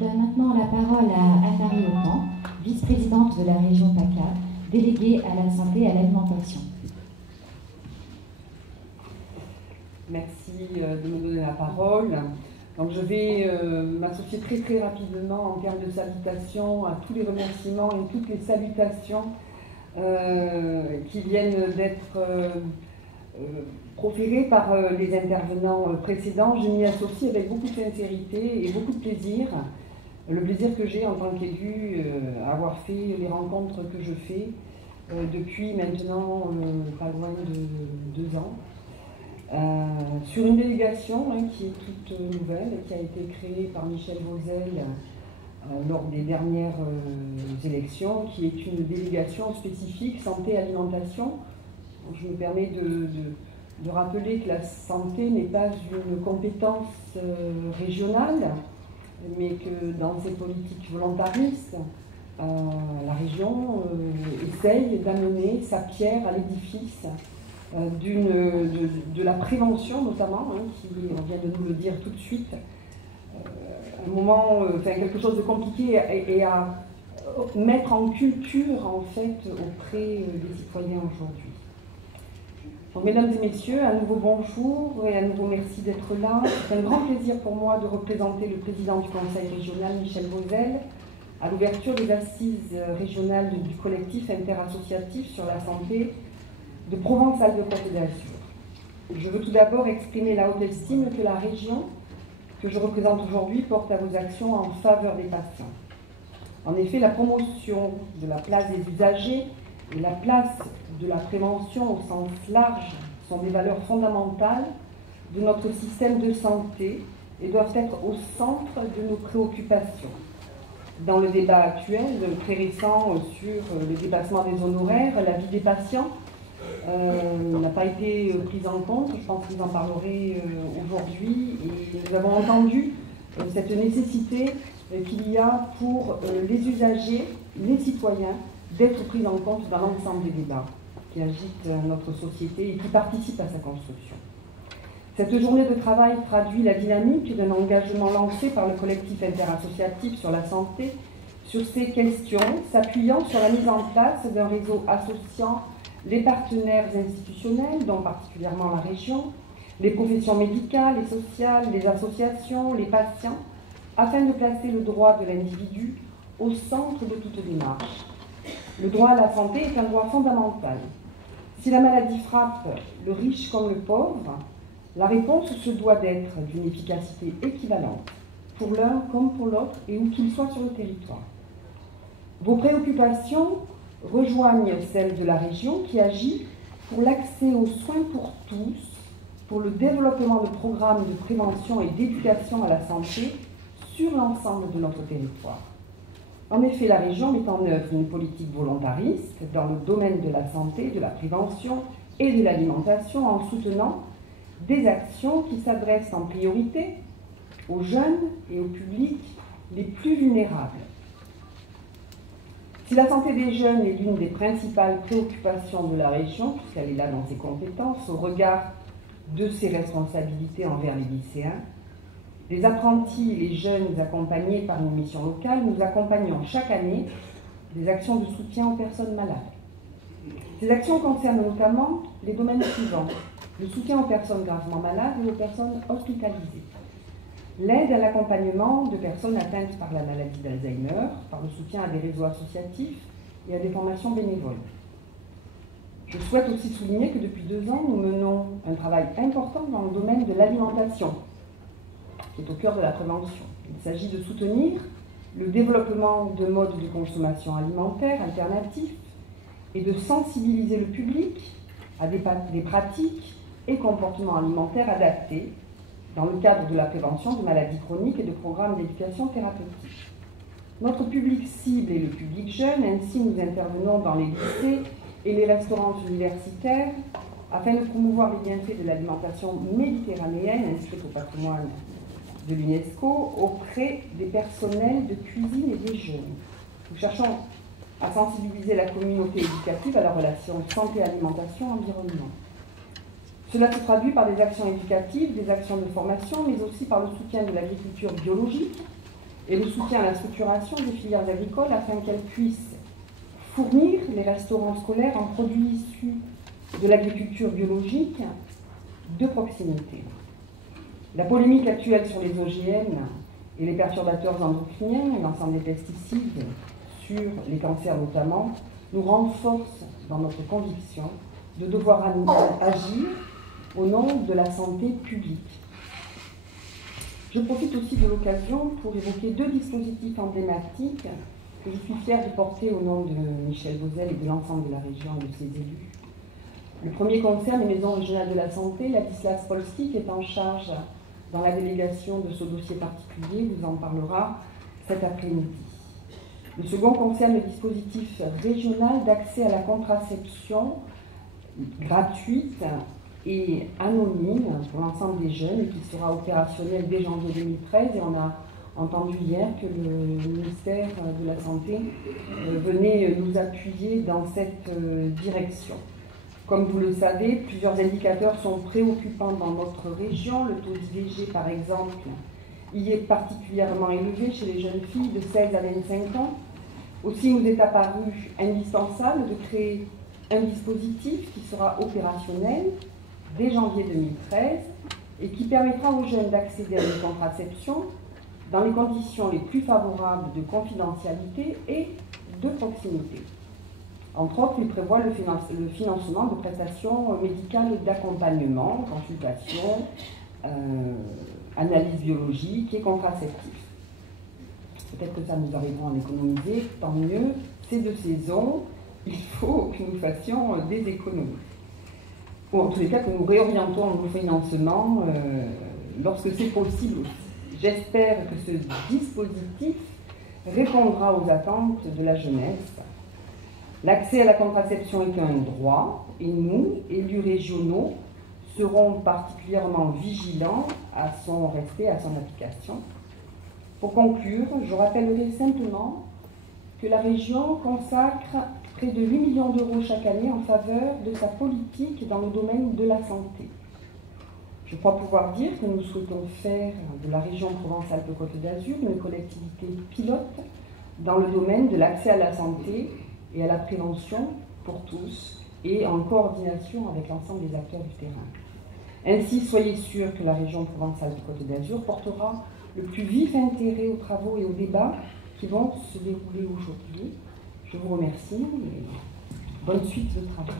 donne maintenant la parole à Anne-Marie Autant, vice-présidente de la région PACA, déléguée à la santé et à l'alimentation. Merci de me donner la parole. Donc je vais m'associer très rapidement en termes de salutations à tous les remerciements et toutes les salutations qui viennent d'être proférées par les intervenants précédents. Je m'y associe avec beaucoup de sincérité et beaucoup de plaisir. Le plaisir que j'ai en tant qu'élu à avoir fait les rencontres que je fais depuis maintenant pas loin de 2 ans. Sur une délégation qui est toute nouvelle, qui a été créée par Michel Vauzel lors des dernières élections, qui est une délégation spécifique santé-alimentation. Je me permets de rappeler que la santé n'est pas une compétence régionale, mais que dans ses politiques volontaristes, la région essaye d'amener sa pierre à l'édifice de la prévention notamment, qui, on vient de nous le dire tout de suite, un moment, quelque chose de compliqué et à mettre en culture en fait auprès des citoyens aujourd'hui. Donc, mesdames et messieurs, un nouveau bonjour et un nouveau merci d'être là. C'est un grand plaisir pour moi de représenter le président du Conseil régional, Michel Vauzel, à l'ouverture des assises régionales du collectif interassociatif sur la santé de Provence-Alpes-Côte d'Azur. Je veux tout d'abord exprimer la haute estime que la région que je représente aujourd'hui porte à vos actions en faveur des patients. En effet, la promotion de la place des usagers et la place de la prévention au sens large sont des valeurs fondamentales de notre système de santé et doivent être au centre de nos préoccupations. Dans le débat actuel, très récent sur le dépassement des honoraires, la vie des patients n'a pas été prise en compte. Je pense que vous en parlerez aujourd'hui. Et nous avons entendu cette nécessité qu'il y a pour les usagers, les citoyens, d'être pris en compte dans l'ensemble des débats qui agitent notre société et qui participent à sa construction. Cette journée de travail traduit la dynamique d'un engagement lancé par le collectif interassociatif sur la santé sur ces questions, s'appuyant sur la mise en place d'un réseau associant les partenaires institutionnels, dont particulièrement la région, les professions médicales et sociales, les associations, les patients, afin de placer le droit de l'individu au centre de toute démarche. Le droit à la santé est un droit fondamental. Si la maladie frappe le riche comme le pauvre, la réponse se doit d'être d'une efficacité équivalente, pour l'un comme pour l'autre, et où qu'il soit sur le territoire. Vos préoccupations rejoignent celles de la région qui agit pour l'accès aux soins pour tous, pour le développement de programmes de prévention et d'éducation à la santé sur l'ensemble de notre territoire. En effet, la région met en œuvre une politique volontariste dans le domaine de la santé, de la prévention et de l'alimentation en soutenant des actions qui s'adressent en priorité aux jeunes et aux publics les plus vulnérables. Si la santé des jeunes est l'une des principales préoccupations de la région, puisqu'elle est là dans ses compétences, au regard de ses responsabilités envers les lycéens, les apprentis et les jeunes accompagnés par une mission locale, nous accompagnons chaque année des actions de soutien aux personnes malades. Ces actions concernent notamment les domaines suivants: le soutien aux personnes gravement malades et aux personnes hospitalisées, l'aide à l'accompagnement de personnes atteintes par la maladie d'Alzheimer, par le soutien à des réseaux associatifs et à des formations bénévoles. Je souhaite aussi souligner que depuis 2 ans, nous menons un travail important dans le domaine de l'alimentation, qui est au cœur de la prévention. Il s'agit de soutenir le développement de modes de consommation alimentaire alternatifs et de sensibiliser le public à des pratiques et comportements alimentaires adaptés dans le cadre de la prévention de maladies chroniques et de programmes d'éducation thérapeutique. Notre public cible est le public jeune, ainsi nous intervenons dans les lycées et les restaurants universitaires afin de promouvoir les bienfaits de l'alimentation méditerranéenne inscrite au patrimoine de l'UNESCO auprès des personnels de cuisine et des jeunes. Nous cherchons à sensibiliser la communauté éducative à la relation santé-alimentation-environnement. Cela se traduit par des actions éducatives, des actions de formation, mais aussi par le soutien de l'agriculture biologique et le soutien à la structuration des filières agricoles afin qu'elles puissent fournir les restaurants scolaires en produits issus de l'agriculture biologique de proximité. La polémique actuelle sur les OGM et les perturbateurs endocriniens et l'ensemble des pesticides, sur les cancers notamment, nous renforce dans notre conviction de devoir agir au nom de la santé publique. Je profite aussi de l'occasion pour évoquer deux dispositifs emblématiques que je suis fière de porter au nom de Michel Vauzel et de l'ensemble de la région et de ses élus. Le premier concerne les maisons régionales de la santé. Ladislas Polski, qui est en charge dans la délégation de ce dossier particulier, vous en parlera cet après-midi. Le second concerne le dispositif régional d'accès à la contraception gratuite et anonyme pour l'ensemble des jeunes et qui sera opérationnel dès janvier 2013. Et on a entendu hier que le ministère de la Santé venait nous appuyer dans cette direction. Comme vous le savez, plusieurs indicateurs sont préoccupants dans notre région. Le taux d'IVG, par exemple, y est particulièrement élevé chez les jeunes filles de 16 à 25 ans. Aussi, il nous est apparu indispensable de créer un dispositif qui sera opérationnel dès janvier 2013 et qui permettra aux jeunes d'accéder à une contraception dans les conditions les plus favorables de confidentialité et de proximité. Entre autres, il prévoit le financement de prestations médicales d'accompagnement, consultation, analyse biologique et contraceptif. Peut-être que ça nous arrivera à en économiser, tant mieux, c'est de saison, il faut que nous fassions des économies. Ou en tous les cas que nous réorientons nos financements lorsque c'est possible aussi. J'espère que ce dispositif répondra aux attentes de la jeunesse. L'accès à la contraception est un droit et nous, élus régionaux, serons particulièrement vigilants à son respect, à son application. Pour conclure, je rappellerai simplement que la région consacre près de 8 millions d'euros chaque année en faveur de sa politique dans le domaine de la santé. Je crois pouvoir dire que nous souhaitons faire de la région Provence-Alpes-Côte d'Azur une collectivité pilote dans le domaine de l'accès à la santé et à la prévention pour tous et en coordination avec l'ensemble des acteurs du terrain. Ainsi, soyez sûrs que la région Provence-Alpes-Côte d'Azur portera le plus vif intérêt aux travaux et aux débats qui vont se dérouler aujourd'hui. Je vous remercie et bonne suite de travail.